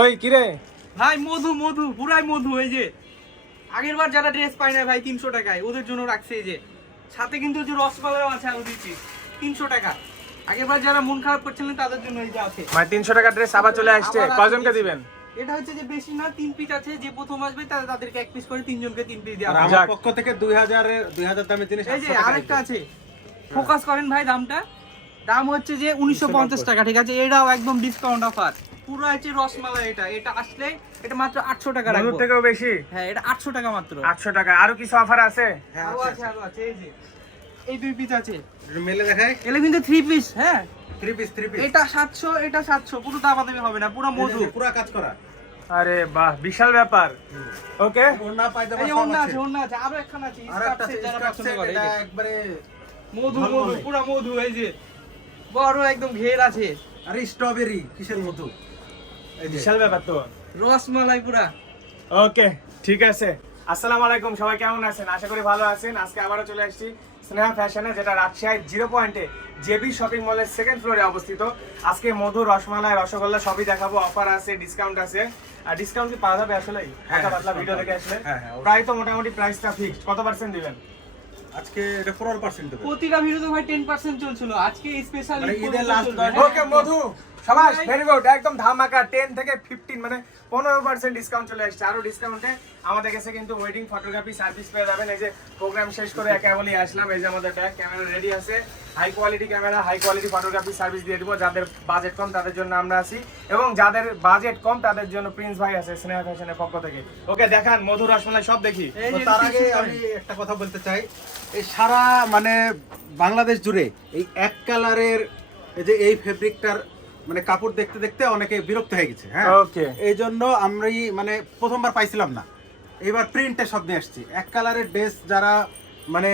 ওই কিরে ভাই মধু মধু পুরাই মধু এই যে। আগের বার যারা ড্রেস পায় না ভাই তিনশো টাকায় ওদের জন্য রাখছে এই যে। সাথে কিন্তু যে রসমালাইও আছে আমি দিচ্ছি তিনশো টাকা। আগের বার যারা মন খারাপ করছিলেন তাদের জন্য এই যে আছে। মানে তিনশো টাকা ড্রেস আবার চলে আসছে। কজনকে দিবেন? এটা হচ্ছে যে বেশি না তিন পিস আছে যে প্রথম আসবে তাদের তাদেরকে এক পিস করে তিনজনকে তিন পিস দেওয়া। আমার পক্ষ থেকে দুই হাজারের দুই হাজার দামের জিনিস এই যে আরেকটা আছে। ফোকাস করেন ভাই দামটা। দাম হচ্ছে যে উনিশশো পঞ্চাশ টাকা ঠিক আছে? এটাও একদম ডিসকাউন্ট অফার পুরো আছে রসমালাই এটা এটা আসলে এটা মাত্র আটশো টাকা মধুর রাখব। থেকেও বেশি? হ্যাঁ এটা আটশো টাকা মাত্র। আটশো টাকা। আরও কিছু অফার আছে? হ্যাঁ, আছে, আছে। আরও আছে এই যে। এই দুই পিস আছে। মেলে দেখায় এগুলো কিন্তু থ্রি পিস হ্যাঁ? থ্রি পিস থ্রি পিস এটা সাতশো এটা সাতশো পুরো দাবা দামি হবে না পুরো মধু। পুরো কাজ করা। আরে বাহ বিশাল ব্যাপার। ওকে পায়জামা এই যে সব আছে। আছে অন্য আছে আরও একখান আছে আর একটা সেট যারা পছন্দ করে এটা একবারে মধু মধু। পুরো মধু এই যে। বড় একদম ঘের আছে। আরে স্ট্রবেরি কিসের মধু? বিশাল ব্যাপার তো। রসমালাই পুরা। ওকে ঠিক আছে। আসসালামু আলাইকুম সবাই কেমন আছেন? আশা করি ভালো আছেন। আজকে আবারও চলে আসছি স্নেহা ফ্যাশনে যেটা রাজশাহী জিরো পয়েন্টে জেবি শপিং মলের সেকেন্ড ফ্লোরে অবস্থিত। আজকে মধু রসমালাই রসগোল্লা সবই দেখাবো। অফার আছে ডিসকাউন্ট আছে। আর ডিসকাউন্ট কি পাওয়া যাবে আসলে? হালকা পাতলা ভিডিও দেখে আসলে। হ্যাঁ, হ্যাঁ, প্রায় তো মোটামুটি প্রাইসটা ফিক্সড কত পার্সেন্ট দিবেন? আজকে এটা পনেরো পার্সেন্ট দেবে। প্রতিটা ভিডিওতে ভাই টেন পার্সেন্ট চলছিল। আজকে স্পেশাল মানে ঈদের ওকে মধু! সবাই ভেরি গুড একদম ধামাকা টেন থেকে ফিফটিন মানে পনেরো পার্সেন্ট ডিসকাউন্ট চলে আসছে আরও ডিসকাউন্টে আমাদের কাছে কিন্তু ওয়েডিং ফটোগ্রাফি সার্ভিস পেয়ে যাবেন। এই যে প্রোগ্রাম শেষ করে একেবারে আসলাম। এই যে আমাদের ব্যাগ ক্যামেরা রেডি আছে। High quality camera high quality photography service দিয়ে দিব। যাদের বাজেট কম তাদের জন্য আমরা আছি। এবং যাদের বাজেট কম তাদের জন্য প্রিন্স ভাই আছে স্নেহা ফ্যাশনের পক্ষ থেকে। ওকে দেখান মধু রসমালাই সব দেখি। তার আগে। আমি একটা কথা বলতে চাই। এই সারা মানে বাংলাদেশ জুড়ে এই এক কালারের এই যে এই ফেব্রিকটার মানে কাপড় দেখতে দেখতে অনেকে বিরক্ত হয়ে গেছে হ্যাঁ? Okay. এই জন্য আমরা মানে প্রথমবার পাইছিলাম না। এবার প্রিন্টে সব নিয়ে আসছি। এক কালারের ড্রেস যারা মানে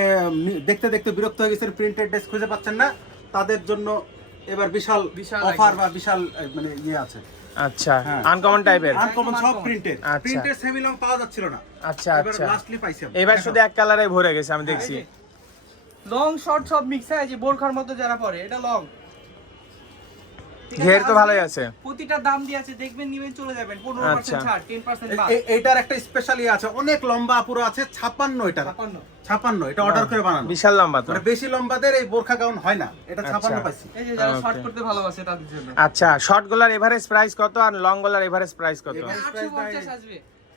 দেখতে দেখতে বিরক্ত হয়ে গেছেন প্রিন্টেড ড্রেস খুঁজে পাচ্ছেন না তাদের জন্য এবার বিশাল বিশাল অফার বা বিশাল মানে ইয়ে আছে। আচ্ছা। আনকমন টাইপের আনকমন সব। প্রিন্টেড। প্রিন্টেড সেমি লং পাওয়া যাচ্ছিল না। আচ্ছা এবার আচ্ছা। লাস্টলি পাইছি এবার শুধু এক কালারে ভরে গেছে আমি দেখছি। লং শর্ট সব মিক্স আছে বোরখার মতো যারা পরে এটা লং ঘের তো ভালোই আছে। প্রতিটা দাম দিয়ে আছে দেখবেন নিবেন চলে যাবেন পনেরো আচ্ছা। পার্সেন্ট ছাড় টেন পার্সেন্ট এ- এ- এইটার একটা স্পেশাল ইয়ে আছে অনেক লম্বা পুরো আছে ছাপান্ন এটা ছাপান্ন। ছাপান্ন এটা অর্ডার করে বানানো। বিশাল লম্বা তো। মানে বেশি লম্বাদের এই বোরখা গাউন হয় না এটা ছাপান্ন আচ্ছা। পাইছি। এই যে যারা শর্ট করতে ভালোবাসে তাদের জন্য। আচ্ছা শর্ট গোলার এভারেজ প্রাইস কত আর লং গোলার এভারেজ প্রাইস কত? Average আটশো price পঞ্চাশ ভাই- আসবে।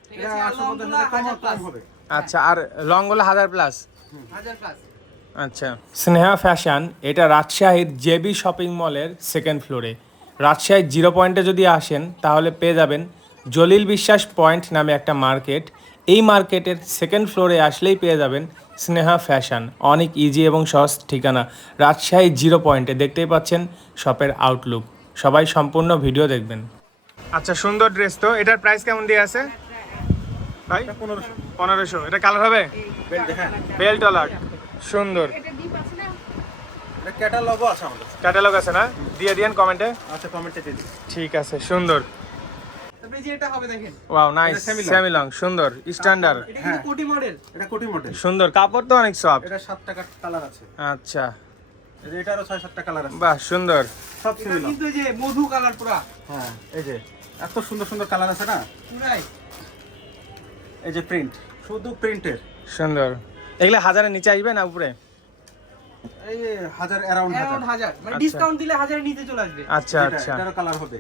ঠিক আছে আরগুলা। হবে আচ্ছা আর লং গোলা হাজার প্লাস হাজার প্লাস আচ্ছা। স্নেহা ফ্যাশন এটা রাজশাহীর জেবি শপিং মলের সেকেন্ড ফ্লোরে রাজশাহীর জিরো পয়েন্টে যদি আসেন তাহলে পেয়ে যাবেন জলিল বিশ্বাস পয়েন্ট নামে একটা মার্কেট। এই মার্কেটের সেকেন্ড ফ্লোরে আসলেই পেয়ে যাবেন স্নেহা ফ্যাশন অনেক ইজি এবং সহজ ঠিকানা। রাজশাহী জিরো পয়েন্টে দেখতেই পাচ্ছেন শপের আউটলুক সবাই সম্পূর্ণ ভিডিও দেখবেন। আচ্ছা সুন্দর ড্রেস তো। এটার প্রাইস কেমন দিয়ে আছে? ভাই পনেরোশো। পনেরোশো। এটা কালার হবে? বেল্ট হ্যাঁ। বেল্ট সুন্দর। ক্যাটালগও আছে আমাদের ক্যাটালগ আছে না? দিয়ে দিয়েন কমেন্টে আচ্ছা কমেন্টে দিয়ে দিই ঠিক আছে সুন্দর। তারপরে যে এটা হবে দেখেন। ওয়াও নাইস এটা semi-long। সেমি লং সুন্দর স্ট্যান্ডার্ড এটা কিন্তু। কোটি মডেল এটা কোটি মডেল সুন্দর কাপড় তো অনেক সফট এটা সাত টাকা কালার আছে। আচ্ছা। এটারও ছয় সাতটা কালার আছে। বাহ সুন্দর। সব এটা কিন্তু যে মধু কালার পুরা। হ্যাঁ এই যে এত সুন্দর সুন্দর কালার আছে না? পুরাই। এই যে প্রিন্ট শুধু প্রিন্টের সুন্দর। এগুলো হাজারের নিচে আসবে না উপরে? এই যে হাজার অ্যারাউন্ড হাজার। অ্যারাউন্ড হাজার। মানে আচ্ছা। ডিসকাউন্ট দিলে হাজারের নিচে চলে আসবে। আচ্ছা আচ্ছা। এটারও কালার হবে।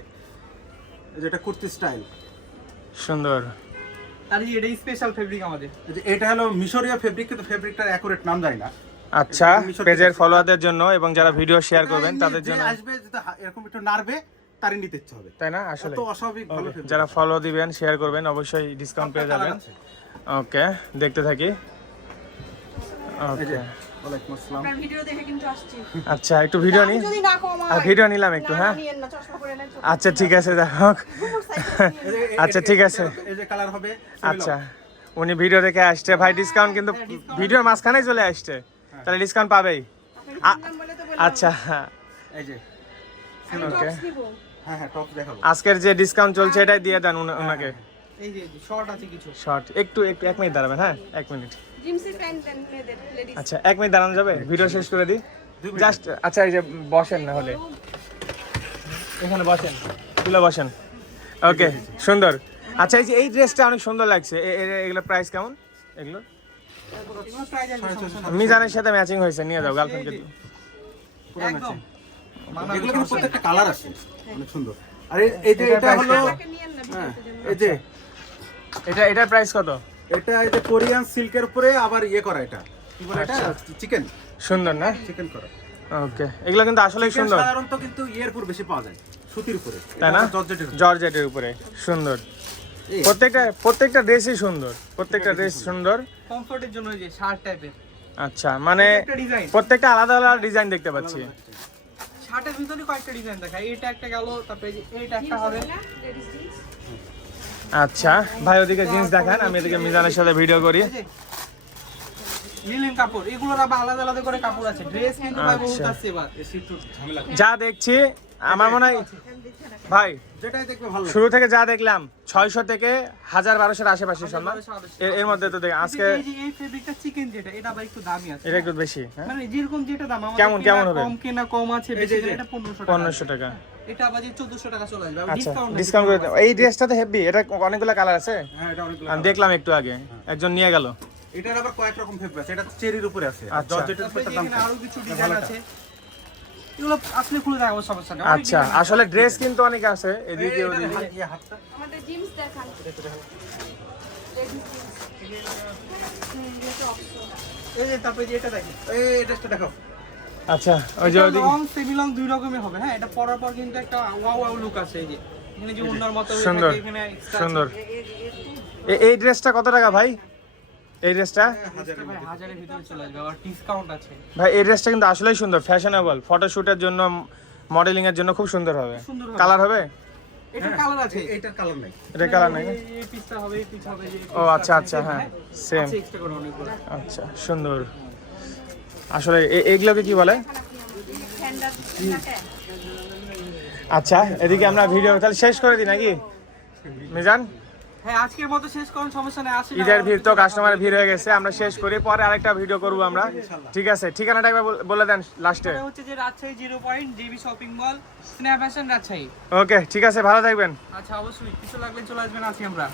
এই কুর্তি স্টাইল সুন্দর। আর এটা স্পেশাল ফেব্রিক আমাদের। এটা হলো মিশরীয় ফেব্রিক কিন্তু ফেব্রিকটার অ্যাকুরেট নাম জানি না। আচ্ছা পেজের ফলোয়ারদের জন্য এবং যারা ভিডিও শেয়ার করবেন তাদের জন্য। আসবে এরকম একটু নাড়বে তারই নিতে ইচ্ছে হবে। তাই না? আসলে অস্বাভাবিক ভালো যারা ফলো দিবেন শেয়ার করবেন অবশ্যই ডিসকাউন্ট পেয়ে যাবেন। ওকে দেখতে থাকি। ওকে ওয়ালাইকুম আসসালাম। আপনার ভিডিও দেখে কিন্তু আসছি। আচ্ছা একটু ভিডিও নি যদি না কমায় আর ভিডিও নিলাম একটু হ্যাঁ? নিয়েন না, চশমা পরে নেন, আচ্ছা ঠিক আছে এই- আচ্ছা, ঠিক আছে। এই যে কালার হবে আচ্ছা উনি ভিডিও দেখে আসছে। ভাই ডিসকাউন্ট কিন্তু ভিডিওর মাঝখানেই চলে আসছে। তাহলে ডিসকাউন্ট পাবেই। আচ্ছা এই যে। ওকে। হ্যাঁ হ্যাঁ টপ দেখাবো। আজকের যে ডিসকাউন্ট চলছে এটাই দিয়ে দেন ওনাকে এই যে শর্ট আছে কিছু। শর্ট একটু একটু এক মিনিট দাঁড়াবেন হ্যাঁ? এক মিনিট। জিন্সের প্যান্ট দেন মেয়েদের, ladies। আচ্ছা এক মিনিট দাঁড়ানো যাবে? ভিডিও শেষ করে দিই? জাস্ট আচ্ছা এই যে বসেন না হলে। এখানে বসেন। তুলে বসেন। ওকে সুন্দর। আচ্ছা এই যে এই ড্রেসটা অনেক সুন্দর লাগছে। এগুলো প্রাইস কেমন? এগুলো। মিজানের সাথে ম্যাচিং হয়েছে নিয়ে যাও গার্লফ্রেন্ডকে এই এগুলো কিন্তু প্রত্যেকটা কালার আছে। অনেক সুন্দর। আর এই- যে এটা হলো হ্যাঁ, এই যে এটা এটা প্রাইস কত? এটা এই যে কোরিয়ান সিল্কের উপরে আবার ইয়ে করা এটা। কি বলে এটা? আচ্ছা। চিকেন। সুন্দর না? চিকেন করা। ওকে। এগুলো কিন্তু আসলেই Chicken সুন্দর। সাধারণত কিন্তু ইয়ের উপর বেশি পাওয়া যায় সুতির উপরে। তাই না? জর্জেটের উপরে। জর্জেটের উপরে। সুন্দর। প্রত্যেকটা প্রত্যেকটা ড্রেসই সুন্দর। প্রত্যেকটা ড্রেস সুন্দর। কমফোর্টের জন্য যে শার্ট টাইপের আচ্ছা মানে প্রত্যেকটা আলাদা আলাদা ডিজাইন দেখতে পাচ্ছি। শার্টের ভিতরে কয়েকটা ডিজাইন দেখায়। এটা একটা গেল তারপরে এই যে এইটা একটা হবে। আচ্ছা ভাই ওদিকে জিন্স দেখান আমি এদিকে মিজানের সাথে ভিডিও করি। এই যে লিলেন কাপড় এগুলোর আলাদা আলাদা করে কাপড় আছে। ড্রেস কিন্তু ভাই বহুত আচ্ছা। আছে এবার যা দেখছি আমার মনে হয় ভাই। শুরু থেকে যা দেখলাম ছয়শো থেকে হাজার বারোশোর আশেপাশে সব এর- মধ্যে তো দেখ আজকে এই ফেব্রিকটা চিকেন যেটা এটা একটু দামি আছে। এটা একটু বেশি হ্যাঁ? মানে যেরকম যেটা দাম কেমন- কেমন হবে? কম কেনা কম আছে বেশি এটা 1500 পনেরোশো টাকা। এটা আবার 1400 টাকা চলে আসবে। আচ্ছা ডিসকাউন্ট ডিসকাউন্ট করে এই ড্রেসটা তো হেভি এটা অনেকগুলো কালার আছে? হ্যাঁ এটা অনেকগুলো আমি দেখলাম একটু আগে একজন নিয়ে গেল। এটার আবার কয়েক রকম ফেব্রিক আছে এটা চেরির উপরে আছে। আর আচ্ছা। জর্জেটের উপরে দাম এখানে আরও কিছু ডিজাইন আছে। এগুলো আসলে খুলে দেখাবো সমস্যা নেই। আচ্ছা আসলে ড্রেস কিন্তু অনেক আছে এদিকে ওদিকে ইয়ে হাতটা? আমাদের জিন্স দেখান। এই যে তারপরে যে এটা দেখেন এই ড্রেসটা দেখো আচ্ছা। ওই যে লং সেমি লং দুই রকমের হবে। হ্যাঁ এটা পরার পর কিন্তু একটা ওয়াও ওয়াও লুক আছে এই যে। এখানে যে উন্নার মতো হয়ে সুন্দর সুন্দর। এ- এই ড্রেসটা কত টাকা ভাই? এই ড্রেসটা ভাই হাজারের ভিতরে চলে আসবে। আবার ডিসকাউন্ট আছে। ভাই এই ড্রেসটা কিন্তু আসলেই সুন্দর ফ্যাশনেবল ফটোশুটের জন্য মডেলিং এর জন্য খুব সুন্দর হবে। কালার হবে। এটা কালার আছে। এই- কালার নাই। এটা কালার নেই এই- এই পিসটা হবে এই পিস হবে ও আচ্ছা আচ্ছা হ্যাঁ। হ্যাঁ সেম। আচ্ছা সুন্দর। আসলে এগুলোকে কি বলে? আচ্ছা এদিকে আমরা ভিডিও তাহলে শেষ করে দিই নাকি? মিজান? হ্যাঁ আজকের মতো শেষ করুন সমস্যা নেই আসি ঈদের ভিড় তো কাস্টমারের ভিড় হয়ে গেছে আমরা শেষ করি পরে আরেকটা ভিডিও করব আমরা। ঠিক আছে ঠিকানাটা একবার বলে দেন লাস্টে হচ্ছে যে Rajshahi zero point GB shopping mall snap Rajshahi. Okay ঠিক আছে ভালো থাকবেন। আচ্ছা অবশ্যই কিছু লাগলে চলে আসবেন আছি আমরা।